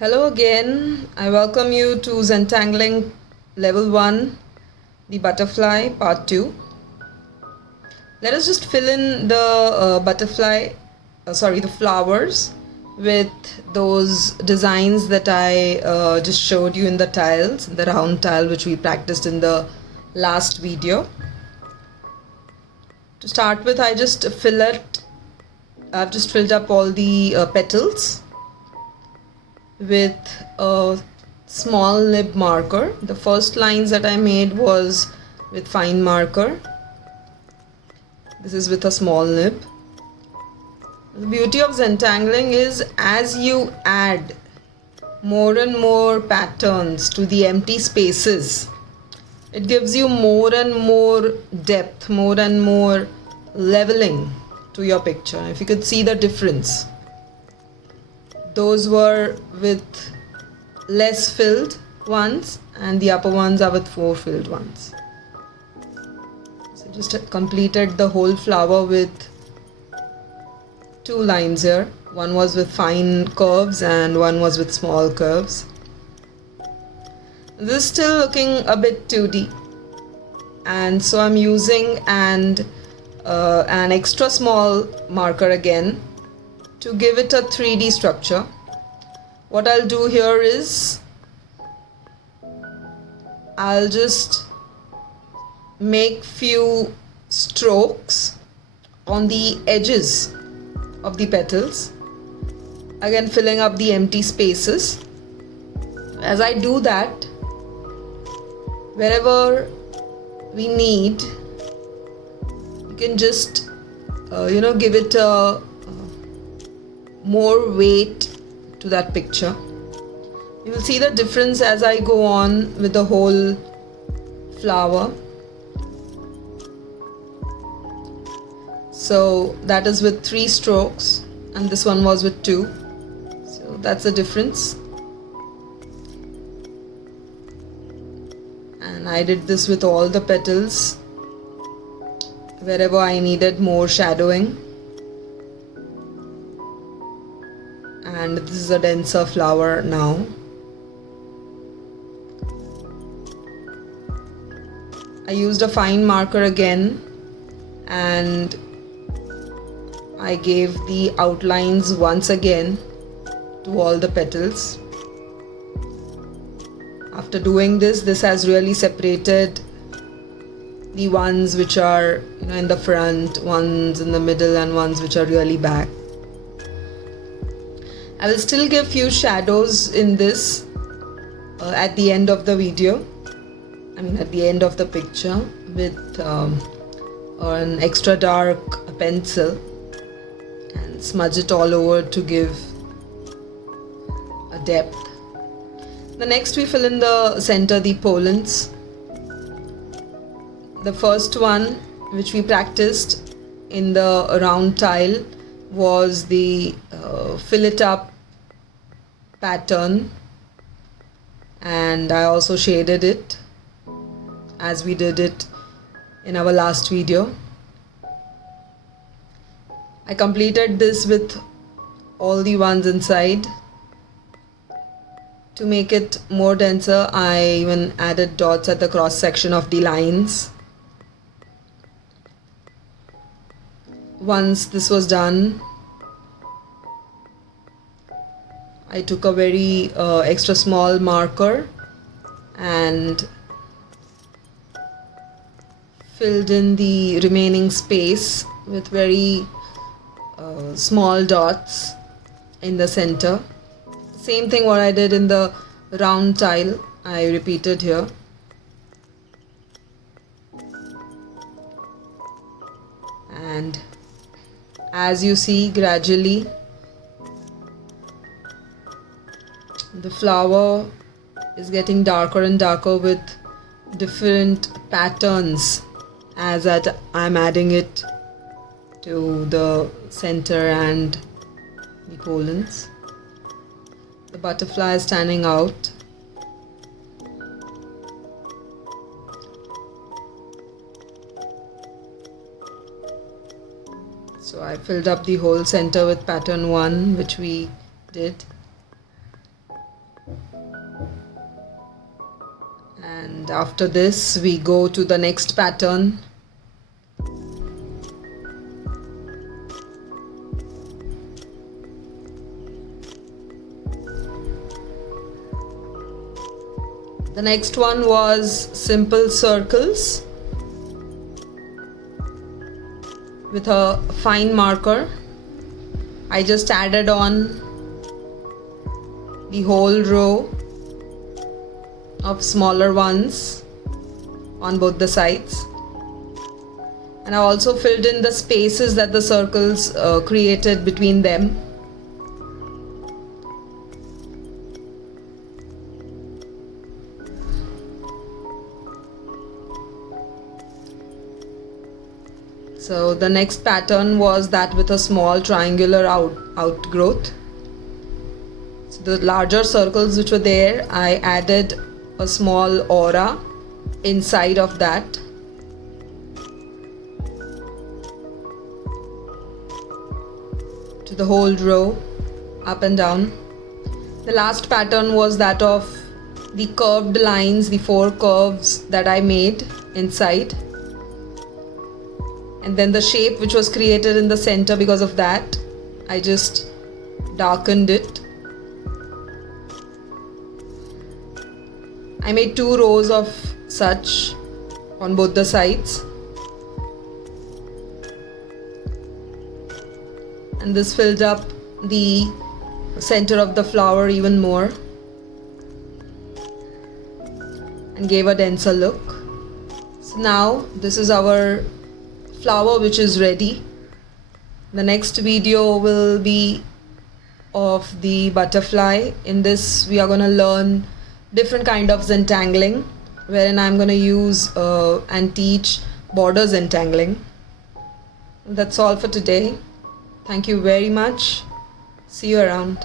Hello again. I welcome you to Zentangling Level 1, the Butterfly Part 2. Let us just fill in the the flowers with those designs that I just showed you in the tiles, the round tile which we practiced in the last video. To start with, I've just filled up all the petals with a small nib marker. The first lines that I made was with fine marker. This is with a small nib. The beauty of Zentangling is as you add more and more patterns to the empty spaces, it gives you more and more depth, more and more leveling to your picture. If you could see the difference, those were with less filled ones and the upper ones are with more filled ones. So just completed the whole flower with two lines here. One was with fine curves and one was with small curves. This is still looking a bit 2D, and so I'm using an extra small marker again to give it a 3D structure. What I'll do here is I'll just make few strokes on the edges of the petals, again filling up the empty spaces. As I do that, wherever we need, you can just give it a more weight to that picture. You will see the difference as I go on with the whole flower. So that is with 3 strokes and this one was with 2. So that's the difference. And I did this with all the petals wherever I needed more shadowing. And this is a denser flower now. I used a fine marker again and I gave the outlines once again to all the petals. After doing this, this has really separated the ones which are in the front, ones in the middle and ones which are really back. I will still give few shadows in this at the end of the video. At the end of the picture with an extra dark pencil and smudge it all over to give a depth. The next we fill in the center, the pollens. The first one which we practiced in the round tile was the fill it up pattern, and I also shaded it as we did it in our last video. I completed this with all the ones inside. To make it more denser, I even added dots at the cross section of the lines. Once this was done, I took a very extra small marker and filled in the remaining space with very small dots in the center. Same thing what I did in the round tile, I repeated here. And as you see, gradually the flower is getting darker and darker with different patterns as I'm adding it to the center and the pollens. The butterfly is standing out. So I filled up the whole center with pattern 1 which we did. And after this we go to the next pattern. The next one was simple circles with a fine marker. I just added on the whole row of smaller ones on both the sides, and I also filled in the spaces that the circles created between them. So the next pattern was that with a small triangular outgrowth. So the larger circles which were there, I added a small aura inside of that. To the whole row, up and down. The last pattern was that of the curved lines, the 4 curves that I made inside. And then the shape which was created in the center, because of that I just darkened it. I made 2 rows of such on both the sides, and this filled up the center of the flower even more and gave a denser look. So now this is our flower which is ready. The next video will be of the butterfly. In this we are going to learn different kind of entangling, wherein I'm going to use and teach borders entangling. That's all for today. Thank you very much. See you around.